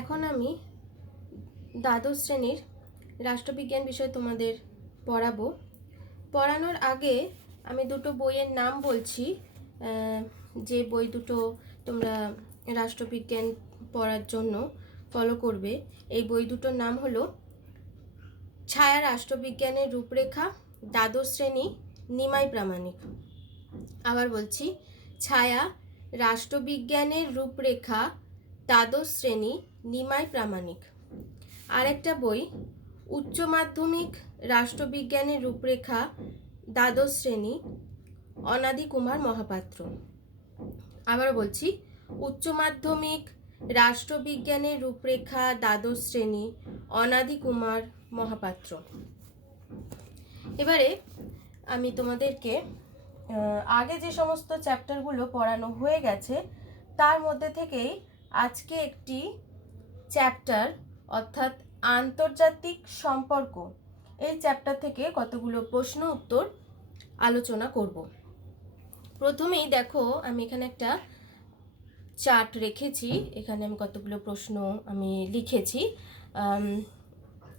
এখন আমি দ্বাদশ শ্রেণীর রাষ্ট্রবিজ্ঞান বিষয় তোমাদের পড়াবো। পড়ানোর আগে আমি দুটো বইয়ের নাম বলছি, যে বই দুটো তোমরা রাষ্ট্রবিজ্ঞান পড়ার জন্য ফলো করবে। এই বই দুটোর নাম হলো ছায়া রাষ্ট্রবিজ্ঞানের রূপরেখা, দ্বাদশ শ্রেণী, নিমাই প্রামাণিক। আবার বলছি, ছায়া রাষ্ট্রবিজ্ঞানের রূপরেখা, দ্বাদশ শ্রেণী, নিমাই প্রামাণিক। আরেকটা বই উচ্চ মাধ্যমিক রাষ্ট্রবিজ্ঞানের রূপরেখা, দ্বাদশ শ্রেণী, অনাদি কুমার মহাপাত্র। আবার বলছি, উচ্চ মাধ্যমিক রাষ্ট্রবিজ্ঞানের রূপরেখা, দ্বাদশ শ্রেণী, অনাদি কুমার মহাপাত্র। এবারে আমি তোমাদেরকে আগে যে সমস্ত চ্যাপ্টারগুলো পড়ানো হয়ে গেছে তার মধ্যে থেকেই আজকে একটি চ্যাপ্টার অর্থাৎ আন্তর্জাতিক সম্পর্ক, এই চ্যাপ্টার থেকে কতগুলো প্রশ্ন উত্তর আলোচনা করব। প্রথমেই দেখো, আমি এখানে একটা চার্ট রেখেছি, এখানে আমি কতগুলো প্রশ্ন আমি লিখেছি।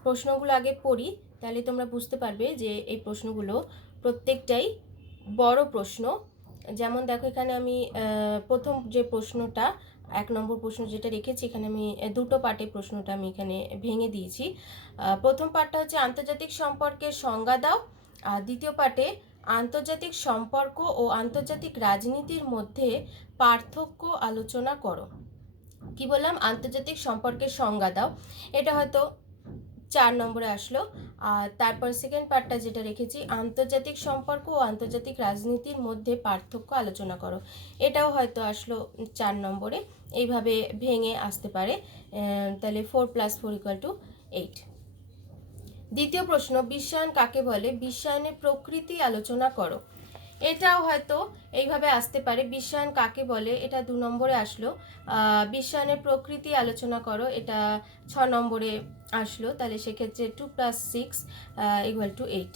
প্রশ্নগুলো আগে পড়ি, তাহলে তোমরা বুঝতে পারবে যে এই প্রশ্নগুলো প্রত্যেকটাই বড় প্রশ্ন। যেমন দেখো, এখানে আমি প্রথম যে প্রশ্নটা, 1 নম্বর প্রশ্ন যেটা রেখেছি, এখানে আমি দুটো পার্টে প্রশ্নটা আমি এখানে ভেঙে দিয়েছি। প্রথম পার্টটা হচ্ছে আন্তর্জাতিক সম্পর্কের সংজ্ঞা দাও, আর দ্বিতীয় পার্টে আন্তর্জাতিক সম্পর্ক ও আন্তর্জাতিক রাজনীতির মধ্যে পার্থক্য আলোচনা করো। কি বললাম? আন্তর্জাতিক সম্পর্কের সংজ্ঞা দাও, এটা হয়তো 4 নম্বরে আসলো। আর তারপর সেকেন্ড পার্টটা যেটা রেখেছি, আন্তর্জাতিক সম্পর্ক ও আন্তর্জাতিক রাজনীতির মধ্যে পার্থক্য আলোচনা করো, এটাও হয়তো আসলো 4 নম্বরে। এইভাবে ভেঙে আসতে পারে। তাহলে 4 + 4 = 8। দ্বিতীয় প্রশ্ন, বিশ্বায়ন কাকে বলে? বিশ্বায়নের প্রকৃতি আলোচনা করো, এটাও হয়তো এইভাবে আসতে পারে। বিশ্বায়ন কাকে বলে, এটা 2 নম্বরে আসলো। বিশ্বায়নের প্রকৃতি আলোচনা করো, এটা 6 নম্বরে আসলো। তাহলে সেক্ষেত্রে 2 + 6 = 8।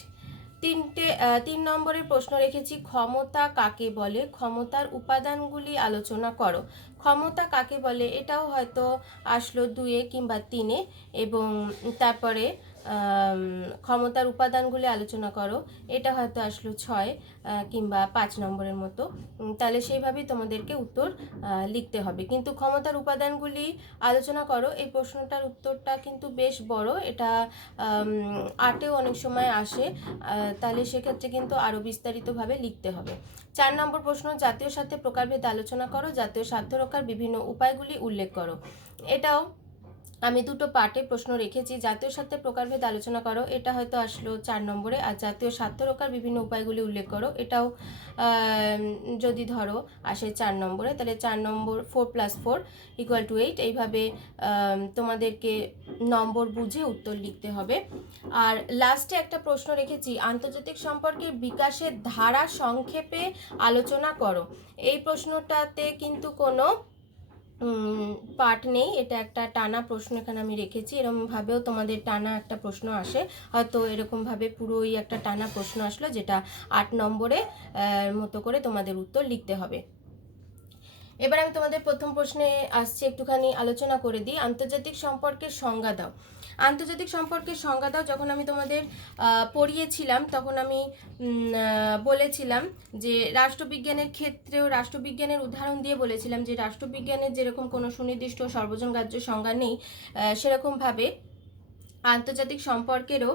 3 নম্বরের প্রশ্ন রেখেছি, ক্ষমতা কাকে বলে? ক্ষমতার উপাদানগুলি আলোচনা করো। ক্ষমতা কাকে বলে, এটাও হয়তো আসলো 2 কিংবা 3। এবং তারপরে ক্ষমতার উপাদানগুলি আলোচনা করো, এটা হয়তো আসলো 6 কিংবা 5 নম্বরের মতো। তাহলে সেইভাবেই তোমাদেরকে উত্তর লিখতে হবে। কিন্তু ক্ষমতার উপাদানগুলি আলোচনা করো, এই প্রশ্নটার উত্তরটা কিন্তু বেশ বড়, এটা 8এও অনেক সময় আসে। তাহলে সেক্ষেত্রে কিন্তু আরও বিস্তারিতভাবে লিখতে হবে। 4 নম্বর প্রশ্ন, জাতীয় স্বার্থে প্রকারভেদ আলোচনা করো, জাতীয় স্বার্থ রক্ষার বিভিন্ন উপায়গুলি উল্লেখ করো। এটাও আমি দুটো পার্টে প্রশ্ন রেখেছি। জাতীয় স্বার্থে প্রকারভেদ আলোচনা করো, এটা হয়তো আসলো 4 নম্বরে। আর জাতীয় স্বার্থ রক্ষার বিভিন্ন উপায়গুলি উল্লেখ করো, এটাও যদি ধরো আসে 4 নম্বরে। তাহলে 4 নম্বর 4 + 4 = 8। এইভাবে তোমাদেরকে নম্বর বুঝে উত্তর লিখতে হবে। আর লাস্টে একটা প্রশ্ন রেখেছি, আন্তর্জাতিক সম্পর্কের বিকাশের ধারা সংক্ষেপে আলোচনা করো। এই প্রশ্নটাতে কিন্তু কোনো পার্ট নেই, এটা একটা টানা প্রশ্ন এখানে আমি রেখেছি। এরকমভাবেও তোমাদের টানা একটা প্রশ্ন আসে, হয়তো এরকমভাবে পুরোই একটা টানা প্রশ্ন আসলো, যেটা 8 নম্বরে মতো করে তোমাদের উত্তর লিখতে হবে। এবার আমি তোমাদের প্রথম প্রশ্নে আসছি, একটুখানি আলোচনা করে দিই। আন্তর্জাতিক সম্পর্কের সংজ্ঞা দাও। আন্তর্জাতিক সম্পর্কের সংজ্ঞা দাও যখন আমি তোমাদের পড়িয়েছিলাম, তখন আমি বলেছিলাম যে রাষ্ট্রবিজ্ঞানের ক্ষেত্রেও রাষ্ট্রবিজ্ঞানের উদাহরণ দিয়ে বলেছিলাম যে রাষ্ট্রবিজ্ঞানের যেরকম কোনো সুনির্দিষ্ট সর্বজনগ্রাহ্য সংজ্ঞা নেই, সেরকমভাবে আন্তর্জাতিক সম্পর্কেরও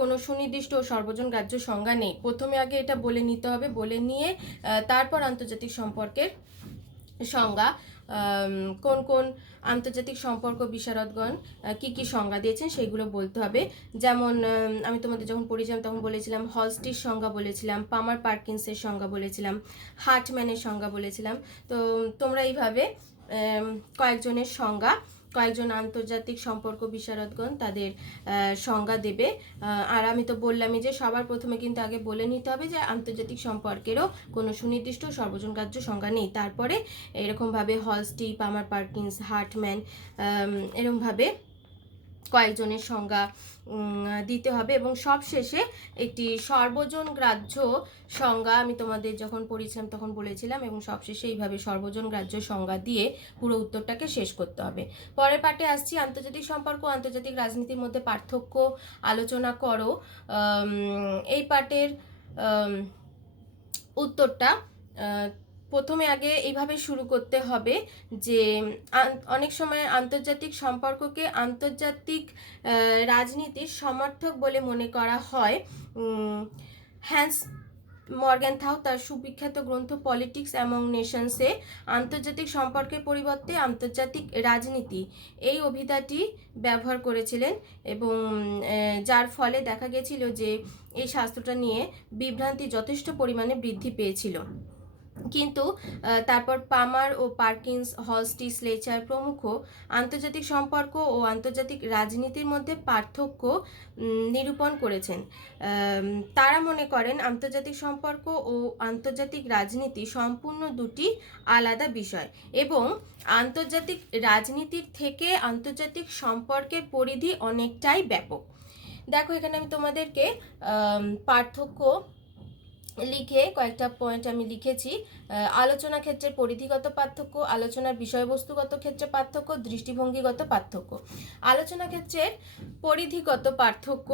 কোনো সুনির্দিষ্ট ও সর্বজনগ্রাহ্য সংজ্ঞা নেই। প্রথমে আগে এটা বলে নিতে হবে, বলে নিয়ে তারপর আন্তর্জাতিক সম্পর্কের সংজ্ঞা, কোন কোন আন্তর্জাতিক সম্পর্ক বিশারদগণ কি কি সংজ্ঞা দিয়েছেন সেইগুলো বলতে হবে। যেমন আমি তোমাদের যখন পড়িয়েছিলাম তখন বলেছিলাম হলস্টির সংজ্ঞা বলেছিলাম, পামার পার্কিন্সের সংজ্ঞা বলেছিলাম, হার্টম্যানের সংজ্ঞা বলেছিলাম। তো তোমরা এইভাবে কয়েকজনের সংজ্ঞা, কয়েকজন আন্তর্জাতিক সম্পর্ক বিশারদগণ তাদের সংজ্ঞা দেবে। আর আমি তো বললামই যে সবার প্রথমে কিন্তু আগে বলে নিতে হবে যে আন্তর্জাতিক সম্পর্কেরও কোনো সুনির্দিষ্ট সর্বজনগ্রাহ্য সংজ্ঞা নেই। তারপরে এরকমভাবে হলস্টি, পামার পার্কিন্স, হার্টম্যান, এরকমভাবে কয়েকজনের সংজ্ঞা দিতে হবে, এবং সবশেষে একটি সর্বজন গ্রাহ্য সংজ্ঞা আমি তোমাদের যখন পড়িয়েছিলাম তখন বলেছিলাম, এবং সবশেষে এইভাবে সর্বজন গ্রাহ্য সংজ্ঞা দিয়ে পুরো উত্তরটাকে শেষ করতে হবে। পরের পার্টে আসছি, আন্তর্জাতিক সম্পর্ক ও আন্তর্জাতিক রাজনীতির মধ্যে পার্থক্য আলোচনা করো। এই পার্টের উত্তরটা প্রথমে আগে এইভাবে শুরু করতে হবে যে অনেক সময় আন্তর্জাতিক সম্পর্ককে আন্তর্জাতিক রাজনীতির সমর্থক বলে মনে করা হয়। হ্যান্স মর্গ্যানথাউ তার সুবিখ্যাত গ্রন্থ পলিটিক্স অ্যামং নেশনসে আন্তর্জাতিক সম্পর্কের পরিবর্তে আন্তর্জাতিক রাজনীতি এই অভিধাটি ব্যবহার করেছিলেন, এবং যার ফলে দেখা গেছিল যে এই শাস্ত্রটা নিয়ে বিভ্রান্তি যথেষ্ট পরিমাণে বৃদ্ধি পেয়েছিল। কিন্তু তারপর পামার ও পার্কিন্স, হলস্টি, স্লেচার প্রমুখ আন্তর্জাতিক সম্পর্ক ও আন্তর্জাতিক রাজনীতির মধ্যে পার্থক্য নিরূপণ করেছেন। তারা মনে করেন আন্তর্জাতিক সম্পর্ক ও আন্তর্জাতিক রাজনীতি সম্পূর্ণ দুটি আলাদা বিষয়, এবং আন্তর্জাতিক রাজনীতির থেকে আন্তর্জাতিক সম্পর্কের পরিধি অনেকটাই ব্যাপক। দেখো এখানে আমি তোমাদেরকে পার্থক্য লিখে কয়েকটা পয়েন্ট আমি লিখেছি। আলোচনা ক্ষেত্রের পরিধিগত পার্থক্য, আলোচনার বিষয়বস্তুগত ক্ষেত্রে পার্থক্য, দৃষ্টিভঙ্গিগত পার্থক্য। আলোচনা ক্ষেত্রের পরিধিগত পার্থক্য,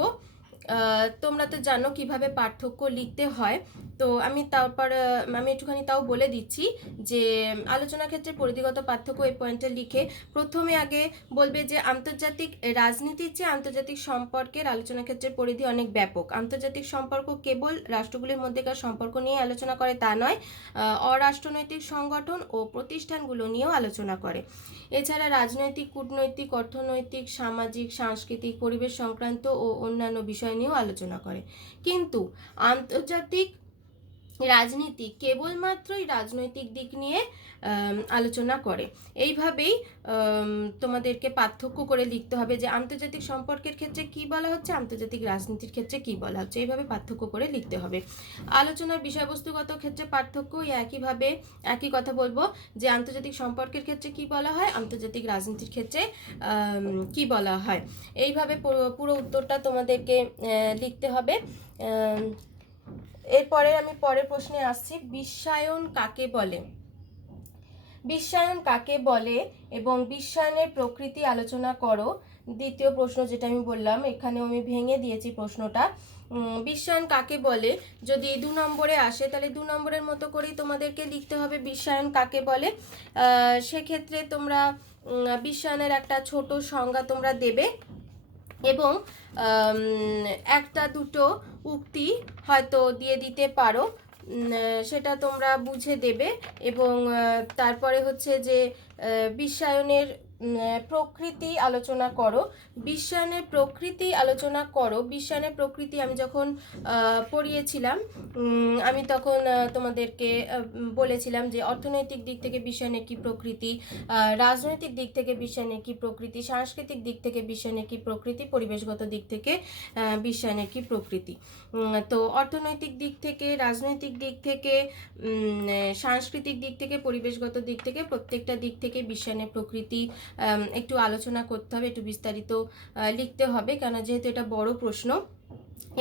তোমরা তো জানো কিভাবে পার্থক্য লিখতে হয়, তো আমি একটুখানি তাও বলে দিচ্ছি যে আলোচনা ক্ষেত্রে পরিধিগত পার্থক্য এই পয়েন্টে লিখে প্রথমে আগে বলবে যে আন্তর্জাতিক রাজনীতির চেয়ে আন্তর্জাতিক সম্পর্কের আলোচনা ক্ষেত্রের পরিধি অনেক ব্যাপক। আন্তর্জাতিক সম্পর্ক কেবল রাষ্ট্রগুলির মধ্যেকার সম্পর্ক নিয়ে আলোচনা করে তা নয়, অরাষ্ট্রনৈতিক সংগঠন ও প্রতিষ্ঠানগুলো নিয়েও আলোচনা করে। এছাড়া রাজনৈতিক, কূটনৈতিক, অর্থনৈতিক, সামাজিক, সাংস্কৃতিক, পরিবেশ সংক্রান্ত ও অন্যান্য বিষয় নিয়েও আলোচনা করে। কিন্তু আন্তর্জাতিক রাজনীতি কেবলমাত্রই রাজনৈতিক দিক নিয়ে আলোচনা করে। এইভাবেই তোমাদেরকে পার্থক্য করে লিখতে হবে যে আন্তর্জাতিক সম্পর্কের ক্ষেত্রে কি বলা হচ্ছে, আন্তর্জাতিক রাজনীতির ক্ষেত্রে কি বলা হচ্ছে, এইভাবে পার্থক্য করে লিখতে হবে। আলোচনার বিষয়বস্তুগত ক্ষেত্রে পার্থক্য একইভাবে একই কথা বলবো যে আন্তর্জাতিক সম্পর্কের ক্ষেত্রে কি বলা হয়, আন্তর্জাতিক রাজনীতির ক্ষেত্রে কি বলা হয়। এইভাবে পুরো উত্তরটা তোমাদেরকে লিখতে হবে। এরপরে আমি পরের প্রশ্নে আসছি, বিশ্বায়ন কাকে বলে? বিশ্বায়ন কাকে বলে এবং বিশ্বায়নের প্রকৃতি আলোচনা করো। দ্বিতীয় প্রশ্ন যেটা আমি বললাম, এখানে আমি ভেঙে দিয়েছি প্রশ্নটা। বিশ্বায়ন কাকে বলে যদি 2 নম্বরে আসে তাহলে 2 নম্বরের মতো করেই তোমাদেরকে লিখতে হবে বিশ্বায়ন কাকে বলে। সেক্ষেত্রে তোমরা বিশ্বায়নের একটা ছোট সংজ্ঞা তোমরা দেবে, এবং একটা দুটো উক্তি হয়তো দিয়ে দিতে পারো, সেটা তোমরা বুঝে দেবে। এবং তারপরে হচ্ছে যে বিশ্বায়নের প্রকৃতি আলোচনা করো। বিশ্বায়নের প্রকৃতি আলোচনা করো, বিশ্বায়নের প্রকৃতি আমি যখন পড়িয়েছিলাম আমি তখন তোমাদেরকে বলেছিলাম যে অর্থনৈতিক দিক থেকে বিশ্বায়নের কী প্রকৃতি, রাজনৈতিক দিক থেকে বিশ্বায়নের কী প্রকৃতি, সাংস্কৃতিক দিক থেকে বিশ্বায়নের কী প্রকৃতি, পরিবেশগত দিক থেকে বিশ্বায়নের কী প্রকৃতি। তো অর্থনৈতিক দিক থেকে, রাজনৈতিক দিক থেকে, সাংস্কৃতিক দিক থেকে, পরিবেশগত দিক থেকে, প্রত্যেকটা দিক থেকে বিশ্বায়নের প্রকৃতি একটু আলোচনা করতে হবে, একটু বিস্তারিত লিখতে হবে, কেন যেহেতু এটা বড় প্রশ্ন,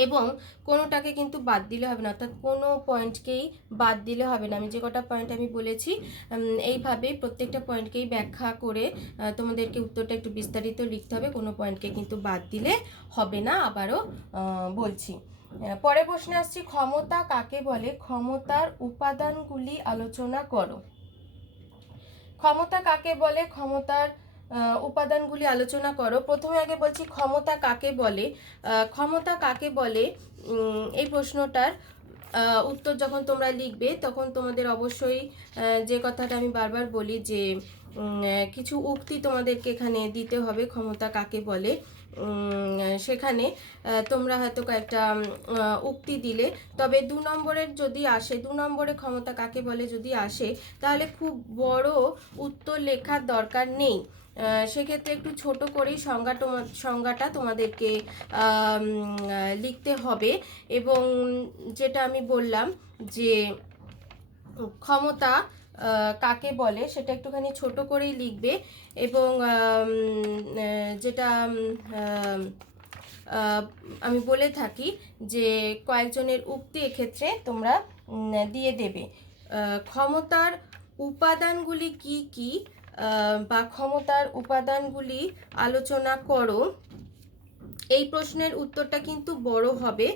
এবং কোনোটাকে কিন্তু বাদ দিলে হবে না, অর্থাৎ কোনো পয়েন্টকেই বাদ দিলে হবে না। আমি যে কটা পয়েন্ট আমি বলেছি এইভাবেই প্রত্যেকটা পয়েন্টকেই ব্যাখ্যা করে তোমাদেরকে উত্তরটা একটু বিস্তারিত লিখতে হবে, কোনো পয়েন্টকে কিন্তু বাদ দিলে হবে না। আবারও বলছি, পরের প্রশ্নে আসছি, ক্ষমতা কাকে বলে? ক্ষমতার উপাদানগুলি আলোচনা করো। ক্ষমতা কাকে বলে, ক্ষমতার উপাদানগুলি আলোচনা করো। প্রথমে আগে বলছি ক্ষমতা কাকে বলে। ক্ষমতা কাকে বলে এই প্রশ্নটার উত্তর যখন তোমরা লিখবে তখন তোমাদের অবশ্যই যে কথাটা আমি বারবার বলি যে কিছু উক্তি তোমাদেরকে এখানে দিতে হবে ক্ষমতা কাকে বলে। সেখানে তোমরা হয়তো কয়েকটা উক্তি দিলে, তবে 2 নম্বরের যদি আসে, 2 নম্বরে ক্ষমতা কাকে বলে যদি আসে তাহলে খুব বড় উত্তর লেখার দরকার নেই। সেক্ষেত্রে একটু ছোট করেই সংজ্ঞাটা তোমাদেরকে লিখতে হবে। এবং যেটা আমি বললাম যে ক্ষমতা কাকে বলে সেটা একটুখানি ছোট করেই লিখবে। এবং যেটা আমি বলে থাকি যে কয়েকজনের উক্তি এক্ষেত্রে তোমরা দিয়ে দেবে। ক্ষমতার উপাদানগুলি কি কি, বা ক্ষমতার উপাদানগুলি আলোচনা করো। এই প্রশ্নের উত্তরটা কিন্তু বড় হবে।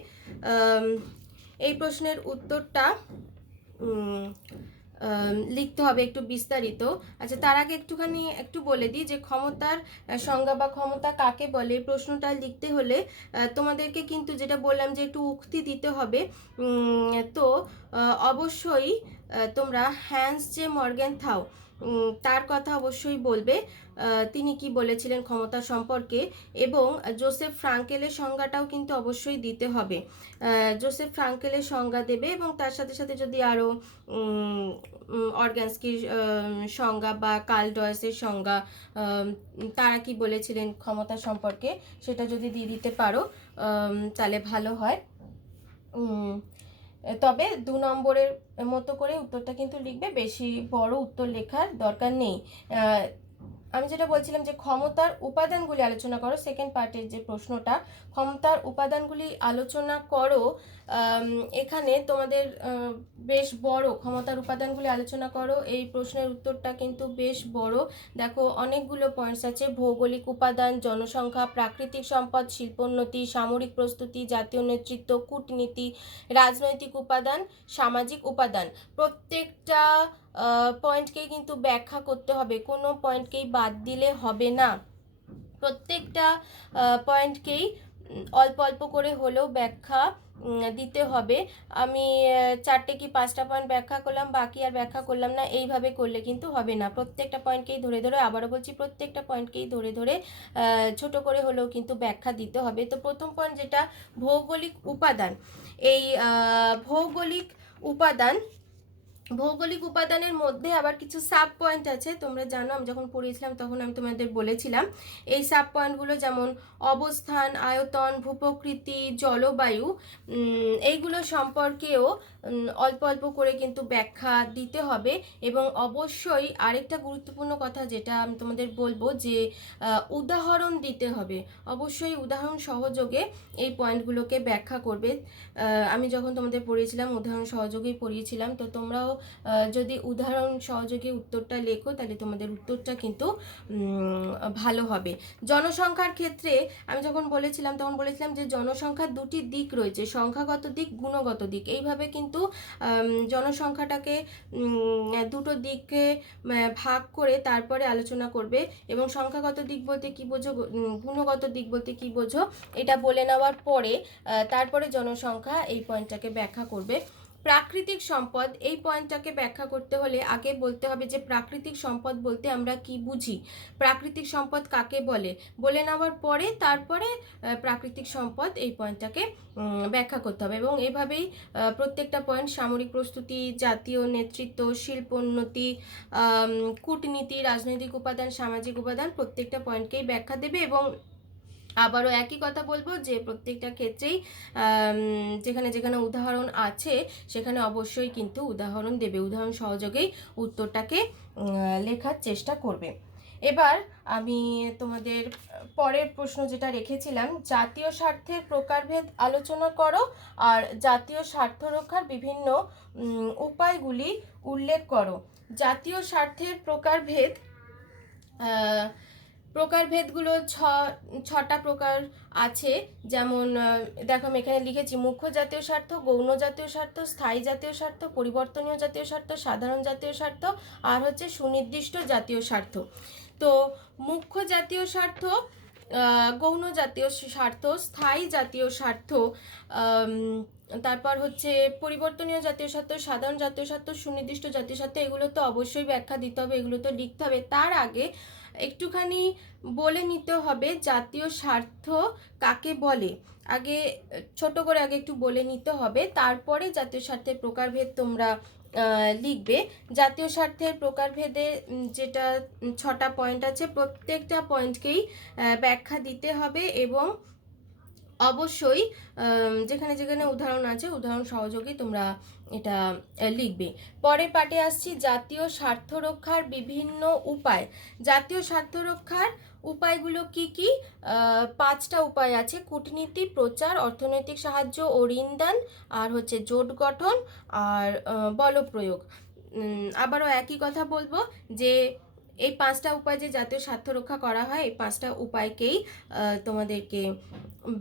এই প্রশ্নের উত্তরটা লিখতে হবে একটু বিস্তারিত। আচ্ছা, তার আগে একটু বলে দিই যে ক্ষমতার সংজ্ঞা বা ক্ষমতা কাকে বলে প্রশ্নটা লিখতে হলে তোমাদেরকে কিন্তু যেটা বললাম যে একটু উক্তি দিতে হবে। তো অবশ্যই তোমরা হ্যান্স জে মর্গ্যানথাউ তার কথা অবশ্যই বলবে। তিনি কি বলেছিলেন ক্ষমতা সম্পর্কে, এবং জোসেফ ফ্রাঙ্কেলের সংজ্ঞাটাও কিন্তু অবশ্যই দিতে হবে। জোসেফ ফ্রাঙ্কেলের সংজ্ঞা দেবে এবং তার সাথে সাথে যদি আরও অর্গ্যানস্কির সংজ্ঞা বা কার্ল ডয়েসের সংজ্ঞা, তারা কি বলেছিলেন ক্ষমতা সম্পর্কে, সেটা যদি দিয়ে দিতে পারো তাহলে ভালো হয়। তবে 2 নম্বরের মতো করে উত্তরটা কিন্তু লিখবে, বেশি বড় উত্তর লেখার দরকার নেই। আমি যেটা বলছিলাম যে ক্ষমতার উপাদানগুলি আলোচনা করো, সেকেন্ড পার্টের যে প্রশ্নটা, ক্ষমতার উপাদানগুলি আলোচনা করো। এখানে তোমাদের বেশ বড়, ক্ষমতার উপাদানগুলি আলোচনা করো এই প্রশ্নের উত্তরটা কিন্তু বেশ বড়। দেখো অনেকগুলো পয়েন্টস আছে: ভৌগোলিক উপাদান, জনসংখ্যা, প্রাকৃতিক সম্পদ, শিল্পোন্নতি, সামরিক প্রস্তুতি, জাতীয় নেতৃত্ব, কূটনীতি, রাজনৈতিক উপাদান, সামাজিক উপাদান। প্রত্যেকটা পয়েন্টকেই কিন্তু ব্যাখ্যা করতে হবে, কোনো পয়েন্টকেই বাদ দিলে হবে না। প্রত্যেকটা পয়েন্টকেই অল্প অল্প করে হলেও ব্যাখ্যা দিতে হবে। আমি 4টে কি 5টা পয়েন্ট ব্যাখ্যা করলাম, বাকি আর ব্যাখ্যা করলাম না, এইভাবে করলে কিন্তু হবে না। প্রত্যেকটা পয়েন্টকেই ধরে ধরে, আবারও বলছি, প্রত্যেকটা পয়েন্টকেই ধরে ধরে ছোট করে হলেও কিন্তু ব্যাখ্যা দিতে হবে। তো প্রথম পয়েন্ট যেটা ভৌগোলিক উপাদান, এই ভৌগোলিক উপাদানের মধ্যে আবার কিছু সাব পয়েন্ট আছে। তোমরা জানো, আমি যখন পড়িয়েছিলাম তখন আমি তোমাদের বলেছিলাম এই সাব পয়েন্টগুলো যেমন অবস্থান, আয়তন, ভূপ্রকৃতি, জলবায়ু, এইগুলো সম্পর্কেও অল্প অল্প করে কিন্তু ব্যাখ্যা দিতে হবে। এবং অবশ্যই আরেকটা গুরুত্বপূর্ণ কথা যেটা আমি তোমাদের বলবো যে উদাহরণ দিতে হবে। অবশ্যই উদাহরণ সহযোগে এই পয়েন্টগুলোকে ব্যাখ্যা করবে। আমি যখন তোমাদের পড়িয়েছিলাম উদাহরণ সহযোগেই পড়িয়েছিলাম, তো তোমরাও যদি উদাহরণ সহযোগে উত্তরটা লেখো তাহলে তোমাদের উত্তরটা কিন্তু ভালো হবে। জনসংখ্যার ক্ষেত্রে আমি যখন বলেছিলাম তখন বলেছিলাম যে জনসংখ্যার 2টি দিক রয়েছে, সংখ্যাগত দিক, গুণগত দিক। এইভাবে কিন্তু জনসংখ্যাটাকে 2টো দিকে ভাগ করে তারপরে আলোচনা করবে। এবং সংখ্যাগত দিক বলতে কি বোঝো, গুণগত দিক বলতে কি বোঝো, এটা বলে নেওয়ার পরে তারপরে জনসংখ্যা এই পয়েন্টটাকে ব্যাখ্যা করবে। প্রাকৃতিক সম্পদ, এই পয়েন্টটাকে ব্যাখ্যা করতে হলে আগে বলতে হবে যে প্রাকৃতিক সম্পদ বলতে আমরা কি বুঝি, প্রাকৃতিক সম্পদ কাকে বলে, বলে নেওয়ার পরে তারপরে প্রাকৃতিক সম্পদ এই পয়েন্টটাকে ব্যাখ্যা করতে হবে। এবং এভাবেই প্রত্যেকটা পয়েন্ট, সামরিক প্রস্তুতি, জাতীয় নেতৃত্ব, শিল্পোন্নতি, কূটনীতি, রাজনৈতিক উপাদান, সামাজিক উপাদান, প্রত্যেকটা পয়েন্টকেই ব্যাখ্যা দেবে। এবং আবারও একই কথা বলবো যে প্রত্যেকটা ক্ষেত্রেই যেখানে যেখানে উদাহরণ আছে সেখানে অবশ্যই কিন্তু উদাহরণ দেবে, উদাহরণ সহযোগেই উত্তরটাকে লেখার চেষ্টা করবে। এবার আমি তোমাদের পরের প্রশ্ন যেটা রেখেছিলাম, জাতীয় স্বার্থের প্রকারভেদ আলোচনা করো আর জাতীয় স্বার্থ রক্ষার বিভিন্ন উপায়গুলি উল্লেখ করো। জাতীয় স্বার্থের প্রকারভেদগুলো 6টা প্রকার আছে। যেমন দেখো আমি এখানে লিখেছি: মুখ্য জাতীয় স্বার্থ, গৌণ জাতীয় স্বার্থ, স্থায়ী জাতীয় স্বার্থ, পরিবর্তনীয় জাতীয় স্বার্থ, সাধারণ জাতীয় স্বার্থ, আর হচ্ছে সুনির্দিষ্ট জাতীয় স্বার্থ। তো মুখ্য জাতীয় স্বার্থ, গৌণ জাতীয় স্বার্থ, স্থায়ী জাতীয় স্বার্থ, তারপর হচ্ছে পরিবর্তনীয় জাতীয় স্বার্থ, সাধারণ জাতীয় স্বার্থ, সুনির্দিষ্ট জাতীয় স্বার্থ, এগুলো তো অবশ্যই ব্যাখ্যা দিতে হবে, এগুলো তো লিখতে হবে। তার আগে একটুখানি বলে নিতে হবে জাতীয় স্বার্থ কাকে বলে, আগে ছোট করে আগে একটু বলে নিতে হবে, তারপরে জাতীয় স্বার্থের প্রকারভেদ তোমরা লিখবে। জাতীয় স্বার্থের প্রকারভেদে যেটা 6টা পয়েন্ট আছে, প্রত্যেকটা পয়েন্টকেই ব্যাখ্যা দিতে হবে এবং অবশ্যই যেখানে যেখানে উদাহরণ আছে উদাহরণ সহযোগে তোমরা এটা লিখবে। পরের পাঠে আসছি জাতীয় স্বার্থ রক্ষার বিভিন্ন উপায়। জাতীয় স্বার্থ রক্ষার উপায়গুলো কি কি? 5টা উপায় আছে: কূটনীতি, প্রচার, অর্থনৈতিক সাহায্য ও ঋণদান, আর হচ্ছে জোট গঠন, আর বলপ্রয়োগ। আবারও একই কথা বলবো যে এই 5টা উপায় যে জাতীয় স্বার্থ রক্ষা করা হয়, এই 5টা উপায়কেই তোমাদেরকে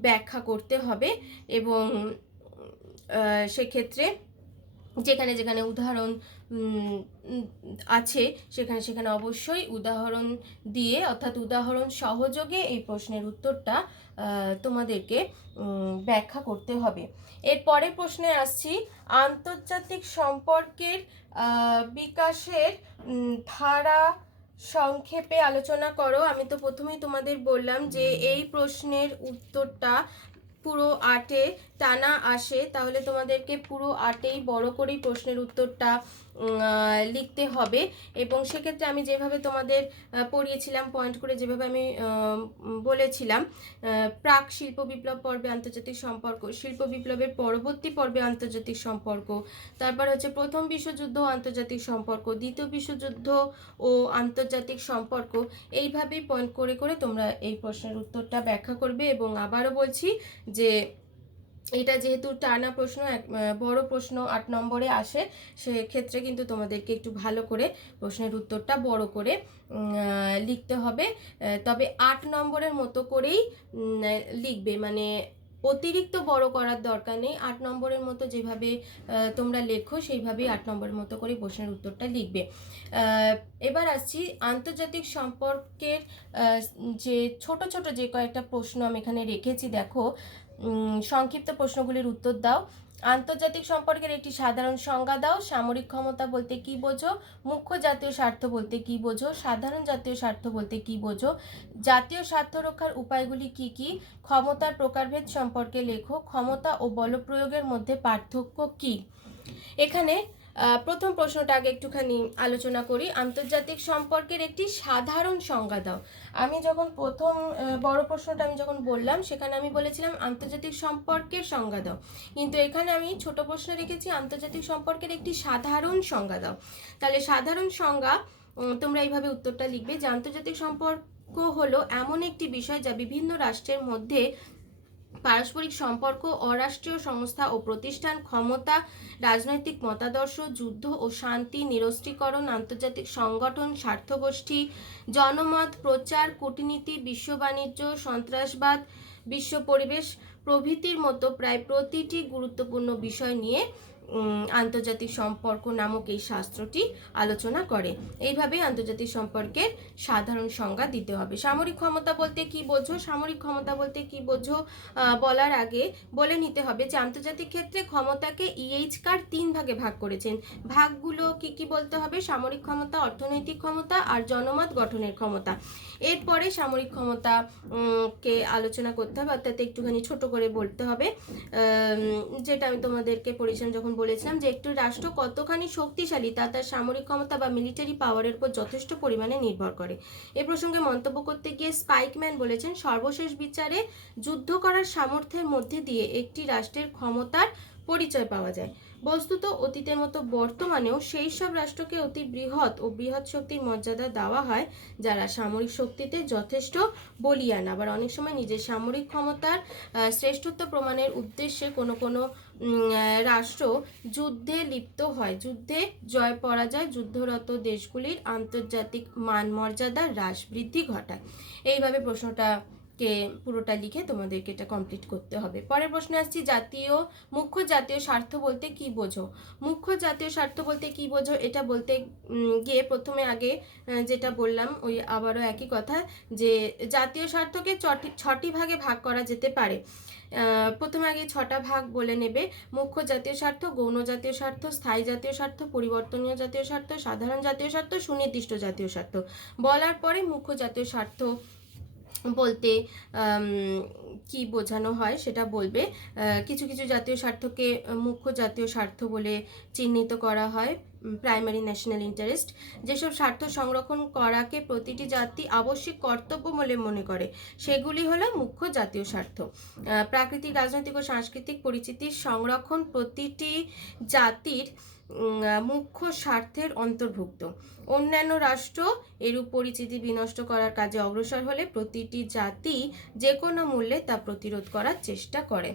ব্যাখ্যা করতে হবে। এবং সেক্ষেত্রে যেখানে যেখানে উদাহরণ আছে সেখানে সেখানে অবশ্যই উদাহরণ দিয়ে অর্থাৎ উদাহরণ সহযোগে এই প্রশ্নের উত্তরটা তোমাদেরকে ব্যাখ্যা করতে হবে। এর পরের প্রশ্নে আসছি, আন্তর্জাতিক সম্পর্কের বিকাশের ধারা সংক্ষেপে আলোচনা করো। আমি তো প্রথমেই তোমাদের বললাম যে এই প্রশ্নের উত্তরটা পুরো 8-এ টানা আসে, তাহলে তোমাদেরকে পুরো 8-এই বড় করেই প্রশ্নের উত্তরটা লিখতে হবে। এবং সেক্ষেত্রে আমি যেভাবে তোমাদের পড়িয়েছিলাম পয়েন্ট করে, যেভাবে আমি বলেছিলাম, প্রাক শিল্প বিপ্লব পর্বে আন্তর্জাতিক সম্পর্ক, শিল্প বিপ্লবের পরবর্তী পর্বে আন্তর্জাতিক সম্পর্ক, তারপর হচ্ছে প্রথম বিশ্বযুদ্ধ ও আন্তর্জাতিক সম্পর্ক, দ্বিতীয় বিশ্বযুদ্ধ ও আন্তর্জাতিক সম্পর্ক, এইভাবেই পয়েন্ট করে করে তোমরা এই প্রশ্নের উত্তরটা ব্যাখ্যা করবে। এবং আবারও বলছি যে এটা যেহেতু টানা প্রশ্ন, বড় প্রশ্ন 8 নম্বরে আসে, সেক্ষেত্রে কিন্তু তোমাদেরকে একটু ভালো করে প্রশ্নের উত্তরটা বড় করে লিখতে হবে। তবে 8 নম্বরের মতো করেই লিখবে, মানে অতিরিক্ত বড় করার দরকার নেই। 8 নম্বরের মতো যেভাবে তোমরা লেখো সেইভাবেই 8 নম্বরের মতো করে প্রশ্নের উত্তরটা লিখবে। এবার আসছি আন্তর্জাতিক সম্পর্কের যে ছোট ছোট যে কয়েকটা প্রশ্ন আমি এখানে রেখেছি, দেখো। সংক্ষিপ্ত প্রশ্নগুলির উত্তর দাও। আন্তর্জাতিক সম্পর্কের একটি সাধারণ সংজ্ঞা দাও। সামরিক ক্ষমতা বলতে কি বোঝো? মুখ্য জাতীয় স্বার্থ বলতে কি বোঝো? সাধারণ জাতীয় স্বার্থ বলতে কি বোঝো? জাতীয় স্বার্থ রক্ষার উপায়গুলি কি কি? ক্ষমতার প্রকারভেদ সম্পর্কে লেখো। ক্ষমতা ও বলপ্রয়োগের মধ্যে পার্থক্য কি? এখানে প্রথম প্রশ্নটা আগে একটুখানি আলোচনা করি। আন্তর্জাতিক সম্পর্কের একটি সাধারণ সংজ্ঞা দাও। আমি যখন প্রথম বড় প্রশ্নটা আমি যখন বললাম, সেখানে আমি বলেছিলাম আন্তর্জাতিক সম্পর্কের সংজ্ঞা দাও, কিন্তু এখানে আমি ছোট প্রশ্ন রেখেছি আন্তর্জাতিক সম্পর্কের একটি সাধারণ সংজ্ঞা দাও। তাহলে সাধারণ সংজ্ঞা তোমরা এইভাবে উত্তরটা লিখবে যে আন্তর্জাতিক সম্পর্ক হলো এমন একটি বিষয় যা বিভিন্ন রাষ্ট্রের মধ্যে পারস্পরিক সম্পর্ক, অরাষ্ট্রীয় সংস্থা ও প্রতিষ্ঠান, ক্ষমতা, রাজনৈতিক মতাদর্শ, যুদ্ধ ও শান্তি, নিরস্ত্রীকরণ, আন্তর্জাতিক সংগঠন, স্বার্থগোষ্ঠী, জনমত, প্রচার, কূটনীতি, বিশ্ব বাণিজ্য, সন্ত্রাসবাদ, বিশ্ব পরিবেশ প্রভৃতির মতো প্রায় প্রতিটি গুরুত্বপূর্ণ বিষয় নিয়ে আন্তর্জাতিক সম্পর্ক নামক এই শাস্ত্রটি আলোচনা করে। এইভাবেই আন্তর্জাতিক সম্পর্কের সাধারণ সংজ্ঞা দিতে হবে। সামরিক ক্ষমতা বলতে কি বোঝো? সামরিক ক্ষমতা বলতে কি বোঝো বলার আগে বলে নিতে হবে যে আন্তর্জাতিক ক্ষেত্রে ক্ষমতাকে ইএইচকার 3 ভাগে ভাগ করেছেন। ভাগগুলো কি কি বলতে হবে? সামরিক ক্ষমতা, অর্থনৈতিক ক্ষমতা আর জনমত গঠনের ক্ষমতা। এরপরে সামরিক ক্ষমতা কে আলোচনা করতে হবে, অর্থাৎ একটুখানি ছোট করে বলতে হবে, যেটা আমি তোমাদেরকে পড়েছিলাম যখন বলেছিলাম যে একটি রাষ্ট্র কতখানি শক্তিশালী তা তার সামরিক ক্ষমতা বা মিলিটারি পাওয়ারের উপর যথেষ্ট পরিমাণে নির্ভর করে। এ প্রসঙ্গে মন্তব্য করতে গিয়ে স্পাইকম্যান বলেছেন, সর্বশেষ বিচারে যুদ্ধ করার সামর্থ্যের মধ্যে দিয়ে একটি রাষ্ট্রের ক্ষমতার পরিচয় পাওয়া যায়। বস্তুত অতীতের মতো বর্তমানেও সেই সব রাষ্ট্রকে অতি বৃহৎ ও বৃহৎ শক্তির মর্যাদা দেওয়া হয় যারা সামরিক শক্তিতে যথেষ্ট বলীয়ান। আবার অনেক সময় নিজের সামরিক ক্ষমতার শ্রেষ্ঠত্ব প্রমাণের উদ্দেশ্যে কোনো কোনো রাষ্ট্র যুদ্ধে লিপ্ত হয়। যুদ্ধে জয় পরাজয় যুদ্ধরত দেশগুলির আন্তর্জাতিক মান মর্যাদা হ্রাস বৃদ্ধি ঘটায়। এইভাবে প্রশ্নটাকে পুরোটা লিখে তোমাদেরকে এটা কমপ্লিট করতে হবে। পরের প্রশ্নে আসছি, মুখ্য জাতীয় স্বার্থ বলতে কি বোঝো? মুখ্য জাতীয় স্বার্থ বলতে কি বোঝো এটা বলতে গিয়ে প্রথমে আগে যেটা বললাম ওই আবারও একই কথা, যে জাতীয় স্বার্থকে 6টি ভাগে ভাগ করা যেতে পারে। প্রথমে আগে 6টা ভাগ বলে নেবে। মুখ্য জাতীয় স্বার্থ, গৌণ জাতীয় স্বার্থ, স্থায়ী জাতীয় স্বার্থ, পরিবর্তনীয় জাতীয় স্বার্থ, সাধারণ জাতীয় স্বার্থ, সুনির্দিষ্ট জাতীয় স্বার্থ। বলার পরে মুখ্য জাতীয় স্বার্থ বলতে কি বোঝানো হয় সেটা বলবে। কিছু কিছু জাতীয় স্বার্থকে মুখ্য জাতীয় স্বার্থ বলে চিহ্নিত করা হয়, প্রাইমারি ন্যাশনাল ইন্টারেস্ট, যেসব স্বার্থ সংরক্ষণ করাকে প্রতিটি জাতি আবশ্যিক কর্তব্য বলে মনে করে সেগুলি হলো মুখ্য জাতীয় স্বার্থ। প্রাকৃতিক, রাজনৈতিক ও সাংস্কৃতিক পরিচিতির সংরক্ষণ প্রতিটি জাতির মুখ্য স্বার্থের অন্তর্ভুক্ত। অন্যান্য রাষ্ট্র এরূপ পরিচিতি বিনষ্ট করার কাজে অগ্রসর হলে প্রতিটি জাতি যে কোনো মূল্যে তা প্রতিরোধ করার চেষ্টা করে।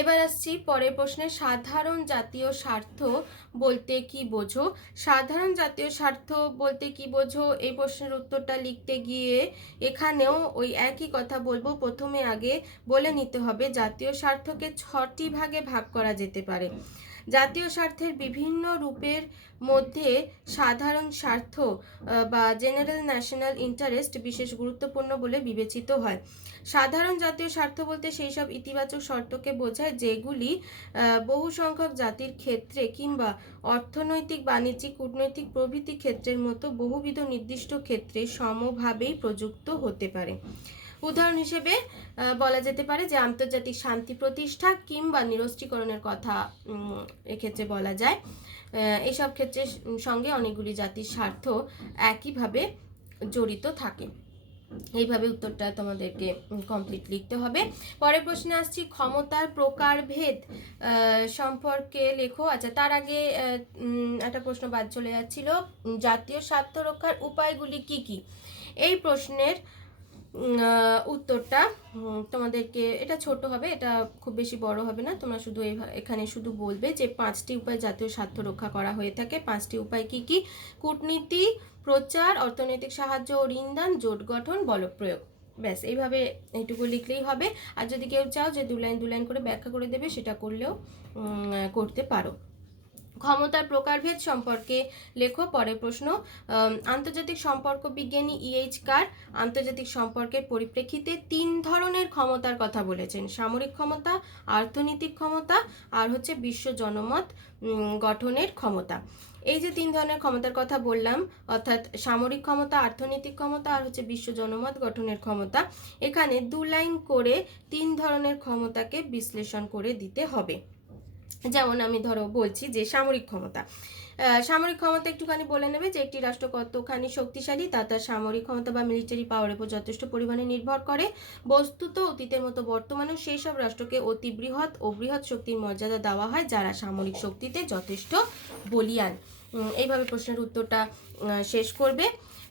এবার আসছি পরের প্রশ্নে, সাধারণ জাতীয় স্বার্থ বলতে কি বোঝো? সাধারণ জাতীয় স্বার্থ বলতে কি বোঝো, এই প্রশ্নের উত্তরটা লিখতে গিয়ে এখানেও ওই একই কথা বলবো। প্রথমে আগে বলে নিতে হবে জাতীয় স্বার্থকে 6টি ভাগে ভাগ করা যেতে পারে। জাতীয় স্বার্থের বিভিন্ন রূপের মধ্যে সাধারণ স্বার্থ বা জেনারেল ন্যাশনাল ইন্টারেস্ট বিশেষ গুরুত্বপূর্ণ বলে বিবেচিত হয়। সাধারণ জাতীয় স্বার্থ বলতে সেই সব ইতিবাচক শর্তকে বোঝায় যেগুলি বহু সংখ্যক জাতির ক্ষেত্রে কিংবা অর্থনৈতিক, বাণিজ্যিক, কূটনৈতিক প্রভৃতি ক্ষেত্রের মতো বহুবিধ নির্দিষ্ট ক্ষেত্রে সমভাবেই প্রযুক্ত হতে পারে। উদাহরণ হিসেবে বলা যেতে পারে যে আন্তর্জাতিক শান্তি প্রতিষ্ঠা কিংবা নিরস্ত্রীকরণের কথা এক্ষেত্রে বলা যায়। এইসব ক্ষেত্রের সঙ্গে অনেকগুলি জাতির স্বার্থ একইভাবে জড়িত থাকে। এইভাবে উত্তরটা তোমাদেরকে কমপ্লিট লিখতে হবে। পরের প্রশ্নে আসছি, ক্ষমতার প্রকারভেদ সম্পর্কে লেখো। আচ্ছা, তার আগে একটা প্রশ্ন বাদ চলে যাচ্ছিল, জাতীয় স্বার্থ রক্ষার উপায়গুলি কি কি? এই প্রশ্নের উত্তরটা তোমাদেরকে, এটা ছোট হবে, এটা খুব বেশি বড় হবে না। তোমরা শুধু এখানে শুধু বলবে যে 5টি উপায় জাতীয় স্বার্থ রক্ষা করা হয়ে থাকে। 5টি উপায় কি কি? কূটনীতি, প্রচার, অর্থনৈতিক সাহায্য ও ঋণদান, জোট গঠন, বলপ্রয়োগ। ব্যাস, এইভাবে এইটুকু লিখলেই হবে। আর যদি কেউ চাও যে 2 লাইন করে ব্যাখ্যা করে দেবে, সেটা করলেও করতে পারো। ক্ষমতার প্রকারভেদ সম্পর্কে লেখো। পরের প্রশ্ন, আন্তর্জাতিক সম্পর্ক বিজ্ঞানী ইএইচ কার আন্তর্জাতিক সম্পর্কের পরিপ্রেক্ষিতে 3 ধরনের ক্ষমতার কথা বলেছেন: সামরিক ক্ষমতা, অর্থনৈতিক ক্ষমতা আর হচ্ছে বিশ্ব জনমত গঠনের ক্ষমতা। এই যে 3 ধরনের ক্ষমতার কথা বললাম, অর্থাৎ সামরিক ক্ষমতা, অর্থনৈতিক ক্ষমতা আর হচ্ছে বিশ্ব জনমত গঠনের ক্ষমতা, এখানে 2 লাইন করে 3 ধরনের ক্ষমতাকে বিশ্লেষণ করে দিতে হবে। যেমন আমি ধরো বলছি যে সামরিক ক্ষমতা, সামরিক ক্ষমতা একটুখানি বলে নেবে যে একটি রাষ্ট্র কতখানি শক্তিশালী তা তার সামরিক ক্ষমতা বা মিলিটারি পাওয়ারের উপর যথেষ্ট পরিমাণে নির্ভর করে। বস্তুত অতীতের মতো বর্তমানেও সেই সব রাষ্ট্রকে অতি বৃহৎ ও বৃহৎ শক্তির মর্যাদা দেওয়া হয় যারা সামরিক শক্তিতে যথেষ্ট বলীয়ান। এইভাবে প্রশ্নের উত্তরটা শেষ করবে।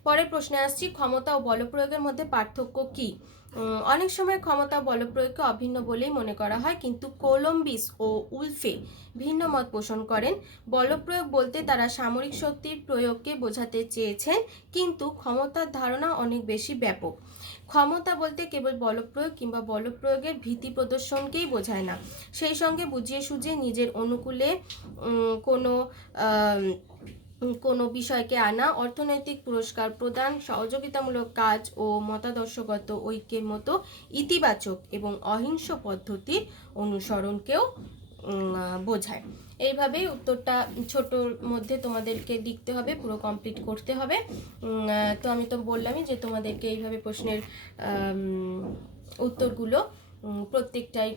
পরের প্রশ্নে আসছি, ক্ষমতা ও বলপ্রয়োগের মধ্যে পার্থক্য কি? অনেক সময় ক্ষমতা বলপ্রয়োগকে অভিন্ন বলেই মনে করা হয়, কিন্তু কলম্বিস ও উলফে ভিন্ন মত পোষণ করেন। বলপ্রয়োগ বলতে তারা সামরিক শক্তির প্রয়োগকে বোঝাতে চেয়েছেন, কিন্তু ক্ষমতার ধারণা অনেক বেশি ব্যাপক। ক্ষমতা বলতে কেবল বলপ্রয়োগ কিংবা বলপ্রয়োগের ভীতি প্রদর্শনকেই বোঝায় না, সেই সঙ্গে বুঝিয়ে সুঝিয়ে নিজের অনুকূলে কোনো বিষয়কে আনা, অর্থনৈতিক পুরস্কার প্রদান, সহযোগিতামূলক কাজ ও মতাদর্শগত ঐক্যের মতো ইতিবাচক এবং অহিংস পদ্ধতির অনুসরণকেও বোঝায়। এইভাবেই উত্তরটা ছোটোর মধ্যে তোমাদেরকে লিখতে হবে, পুরো কমপ্লিট করতে হবে। তো আমি তো বললামই যে তোমাদেরকে এইভাবে প্রশ্নের উত্তরগুলো প্রত্যেকটাই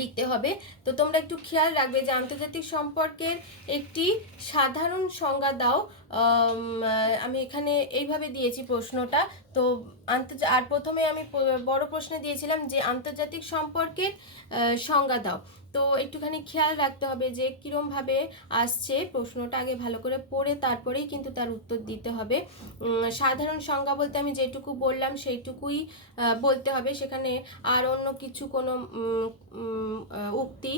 লিখতে হবে। তো তোমরা একটু খেয়াল রাখবে যে আন্তর্জাতিক সম্পর্কের একটি সাধারণ সংজ্ঞা দাও। আমি এখানে এইভাবে দিয়েছি প্রশ্নটা। তো আর প্রথমে আমি বড় প্রশ্নে দিয়েছিলাম যে আন্তর্জাতিক সম্পর্কের সংজ্ঞা দাও। তো একটুখানি খেয়াল রাখতে হবে যে কীরমভাবে আসছে প্রশ্নটা, আগে ভালো করে পড়ে তারপরেই কিন্তু তার উত্তর দিতে হবে। সাধারণ সংজ্ঞা বলতে আমি যেটুকু বললাম সেইটুকুই বলতে হবে, সেখানে আর অন্য কিছু কোনো উক্তি,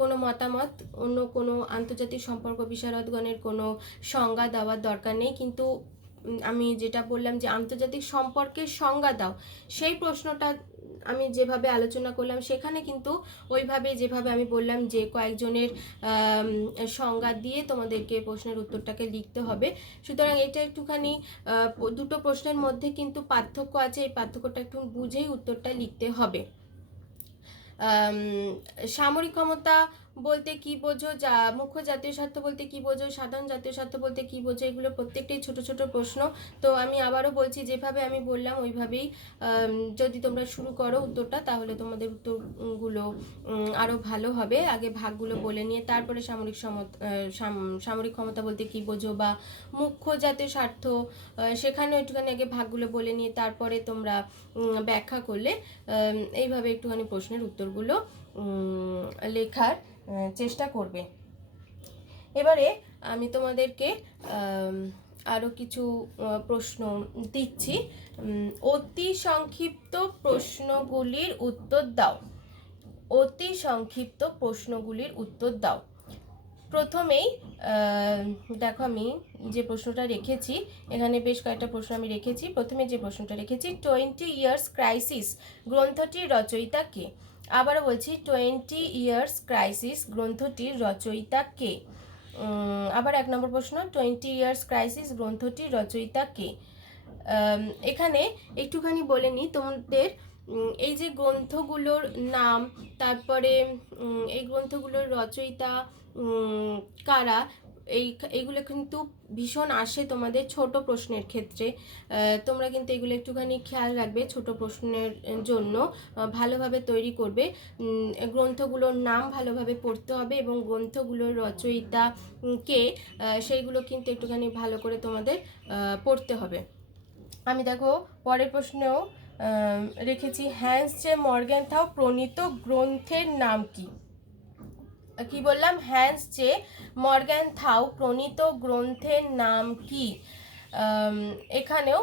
কোনো মতামত, অন্য কোনো আন্তর্জাতিক সম্পর্ক বিশারদগণের কোনো সংজ্ঞা দেওয়ার দরকার নেই। কিন্তু আমি যেটা বললাম যে আন্তর্জাতিক সম্পর্কের সংজ্ঞা দাও, সেই প্রশ্নটা আমি যেভাবে আলোচনা করলাম সেখানে কিন্তু ওইভাবে যেভাবে আমি বললাম যে কয়েকজনের সংজ্ঞা দিয়ে তোমাদেরকে প্রশ্নের উত্তরটাকে লিখতে হবে। সুতরাং এটা একটুখানি দুটো প্রশ্নের মধ্যে কিন্তু পার্থক্য আছে, এই পার্থক্যটা একটু বুঝেই উত্তরটা লিখতে হবে। সামরিক ক্ষমতা বলতে কি বোঝো, যা মুখ্য জাতীয় স্বার্থ বলতে কি বোঝো, সাধারণ জাতীয় স্বার্থ বলতে কি বোঝো, এগুলো প্রত্যেকটাই ছোট ছোট প্রশ্ন। তো আমি আবারও বলছি, যেভাবে আমি বললাম ওইভাবেই যদি তোমরা শুরু করো উত্তরটা, তাহলে তোমাদের উত্তরগুলো আরও ভালো হবে। আগে ভাগগুলো বলে নিয়ে তারপরে সামরিক ক্ষমতা বলতে কি বোঝো বা মুখ্য জাতীয় স্বার্থ, সেখানেও একটুখানি আগে ভাগগুলো বলে নিয়ে তারপরে তোমরা ব্যাখ্যা করলে এইভাবে একটুখানি প্রশ্নের উত্তরগুলো লেখার চেষ্টা করবে। এবারে আমি তোমাদেরকে আরও কিছু প্রশ্ন দিচ্ছি। অতি সংক্ষিপ্ত প্রশ্নগুলির উত্তর দাও। অতি সংক্ষিপ্ত প্রশ্নগুলির উত্তর দাও। প্রথমেই দেখো আমি যে প্রশ্নটা রেখেছি, এখানে বেশ কয়েকটা প্রশ্ন আমি রেখেছি। প্রথমে যে প্রশ্নটা রেখেছি, 20 ইয়ার্স ক্রাইসিস গ্রন্থটির রচয়িতা কে? আবারও বলছি, 20 ইয়ার্স ক্রাইসিস গ্রন্থটির রচয়িতা কে? আবার 1 নম্বর প্রশ্ন, 20 ইয়ার্স ক্রাইসিস গ্রন্থটির রচয়িতা কে? এখানে একটুখানি বলে নিই তোমাদের, এই যে গ্রন্থগুলোর নাম, তারপরে এই গ্রন্থগুলোর রচয়িতা কারা, এইগুলো কিন্তু ভীষণ আসে তোমাদের ছোট প্রশ্নের ক্ষেত্রে। তোমরা কিন্তু এগুলো একটুখানি খেয়াল রাখবে, ছোট প্রশ্নের জন্য ভালোভাবে তৈরি করবে। গ্রন্থগুলোর নাম ভালোভাবে পড়তে হবে এবং গ্রন্থগুলোর রচয়িতা কে সেইগুলো কিন্তু একটুখানি ভালো করে তোমাদের পড়তে হবে। আমি দেখো পরের প্রশ্নেও রেখেছি, হ্যান্স জে মর্গ্যানথাউ প্রণীত গ্রন্থের নাম কি? কি বললাম? হ্যান্স জে মর্গ্যানথাউ প্রণীত গ্রন্থের নাম কি? এখানেও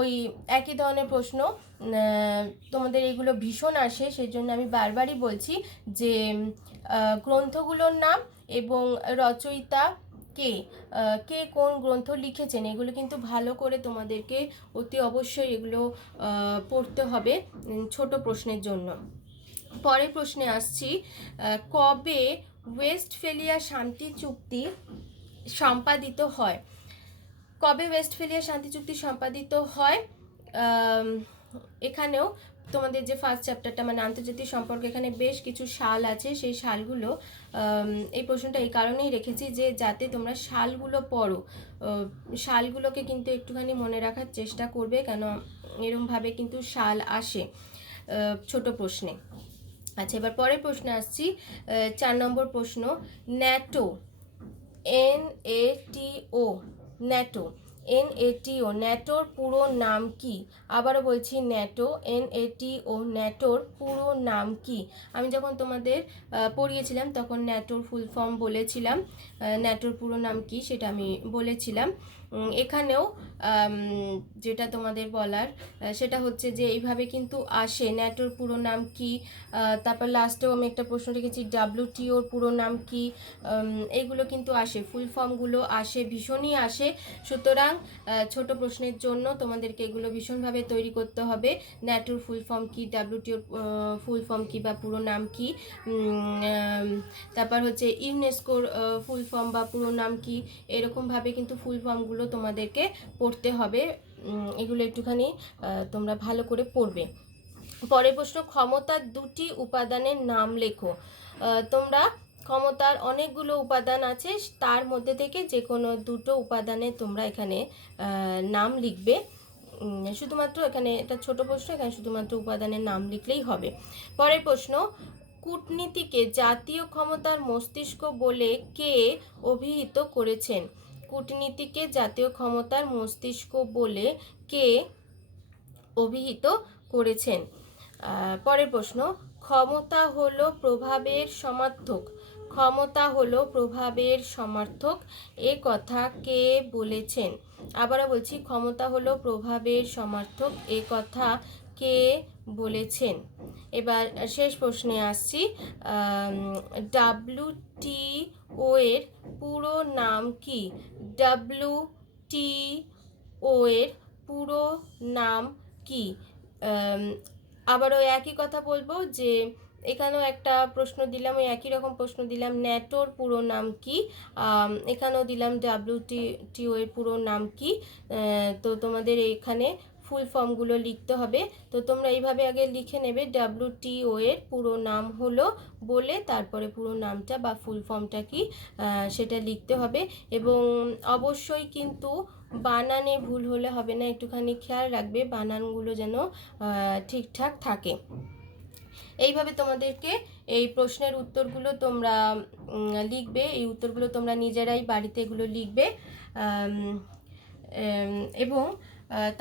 ওই একই ধরনের প্রশ্ন তোমাদের এইগুলো ভীষণ আসে, সেই জন্য আমি বারবারই বলছি যে গ্রন্থগুলোর নাম এবং রচয়িতা কে, কে কোন গ্রন্থ লিখেছেন, এগুলো কিন্তু ভালো করে তোমাদেরকে অতি অবশ্যই এগুলো পড়তে হবে ছোট প্রশ্নের জন্য। পরের প্রশ্নে আসছি, কবে ওয়েস্টফেলিয়া শান্তি চুক্তি সম্পাদিত হয়? কবে ওয়েস্টফেলিয়া শান্তি চুক্তি সম্পাদিত হয়? এখানেও তোমাদের যে ফার্স্ট চ্যাপ্টারটা মানে আন্তর্জাতিক সম্পর্ক, এখানে বেশ কিছু সাল আছে, সেই সালগুলো এই প্রশ্নটা এই কারণেই রেখেছি যে যাতে তোমরা সালগুলো পড়ো, সালগুলোকে কিন্তু একটুখানি মনে রাখার চেষ্টা করবে, কেন এরমভাবে কিন্তু সাল আসে ছোট প্রশ্নে। আচ্ছা, এবার পরের প্রশ্নে আসছি, 4 নম্বর প্রশ্ন, ন্যাটো, NATO, ন্যাটো, NATO, ন্যাটোর পুরো নাম কি? আবারও বলছি, ন্যাটো, NATO, ন্যাটোর পুরো নাম কি? আমি যখন তোমাদের পড়িয়েছিলাম তখন ন্যাটোর ফুল ফর্ম বলেছিলাম, ন্যাটোর পুরো নাম কি সেটা আমি বলেছিলাম। এখানেও যেটা তোমাদের বলার সেটা হচ্ছে যে এইভাবে কিন্তু আসে, ন্যাটোর পুরো নাম কি। তারপর লাস্টেও আমি একটা প্রশ্ন রেখেছি, WTOর পুরো নাম কি। এইগুলো কিন্তু আসে, ফুল ফর্মগুলো আসে, ভীষণই আসে। সুতরাং ছোট প্রশ্নের জন্য তোমাদেরকে এগুলো ভীষণভাবে তৈরি করতে হবে। ন্যাটোর ফুল ফর্ম কি, WTOর ফুল ফর্ম কি বা পুরো নাম কি, তারপর হচ্ছে ইউনেস্কোর ফুল ফর্ম বা পুরো নাম কি, এরকমভাবে কিন্তু ফুল ফর্মগুলো তোমাদেরকে পড়তে হবে। এগুলো একটুখানি তোমরা ভালো করে পড়বে। পরের প্রশ্ন, ক্ষমতার 2টি উপাদানের নাম লেখো। তোমরা ক্ষমতার অনেকগুলো উপাদান আছে, তার মধ্যে থেকে যে কোনো 2টো উপাদানের তোমরা এখানে নাম লিখবে। শুধুমাত্র এখানে এটা ছোট প্রশ্ন, এখানে শুধুমাত্র উপাদানের নাম লিখলেই হবে। পরের প্রশ্ন, কূটনীতিকে জাতীয় ক্ষমতার মস্তিষ্ক বলে কে অভিহিত করেছেন? কূটনীতিকে জাতীয় ক্ষমতার মস্তিষ্ক বলে কে অভিহিত করেছেন? পরের প্রশ্ন, ক্ষমতা হলো প্রভাবের সমার্থক। ক্ষমতা হলো প্রভাবের সমার্থক, এ কথা কে বলেছেন? আবারও বলছি, ক্ষমতা হলো প্রভাবের সমার্থক, এ কথা কে বলেছেন? এবার শেষ প্রশ্নে আসছি, WTO এর পুরো নাম কি? WTO এর পুরো নাম কি? আবারও একই কথা বলবো যে এখানেও একটা প্রশ্ন দিলাম, ওই একই রকম প্রশ্ন দিলাম, ন্যাটোর পুরো নাম কি, এখানেও দিলাম WTO এর পুরো নাম কি। তো তোমাদের এখানে ফুল ফর্মগুলো লিখতে হবে। তো তোমরা এইভাবে আগে লিখে নেবে, WTO এর পুরো নাম হলো বলে তারপরে পুরো নামটা বা ফুল ফর্মটা কি সেটা লিখতে হবে। এবং অবশ্যই কিন্তু বানানে ভুল হলে হবে না, একটুখানি খেয়াল রাখবে বানানগুলো যেন ঠিকঠাক থাকে। এইভাবে তোমাদেরকে এই প্রশ্নের উত্তরগুলো তোমরা লিখবে, এই উত্তরগুলো তোমরা নিজেরাই বাড়িতে এগুলো লিখবে। এবং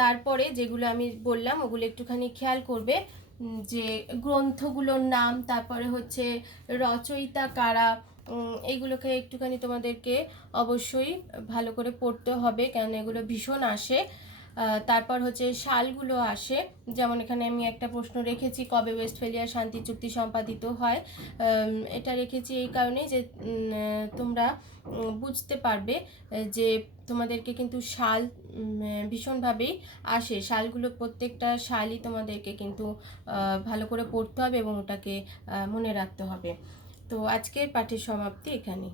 তারপরে যেগুলো আমি বললাম ওগুলো একটুখানি খেয়াল করবে, যে গ্রন্থগুলোর নাম, তারপরে হচ্ছে রচয়িতা কারা, এইগুলোকে একটুখানি তোমাদেরকে অবশ্যই ভালো করে পড়তে হবে, কেন এগুলো ভীষণ আসে। তারপর হচ্ছে সালগুলো আসে, যেমন এখানে আমি একটা প্রশ্ন রেখেছি, কবে ওয়েস্টফেলিয়ার শান্তি চুক্তি সম্পাদিত হয়। এটা রেখেছি এই কারণেই যে তোমরা বুঝতে পারবে যে তোমাদেরকে কিন্তু সাল ভীষণভাবেই আসে, সালগুলো প্রত্যেকটা সালই তোমাদেরকে কিন্তু ভালো করে পড়তে হবে এবং ওটাকে মনে রাখতে হবে। তো আজকের পাঠের সমাপ্তি এখানে।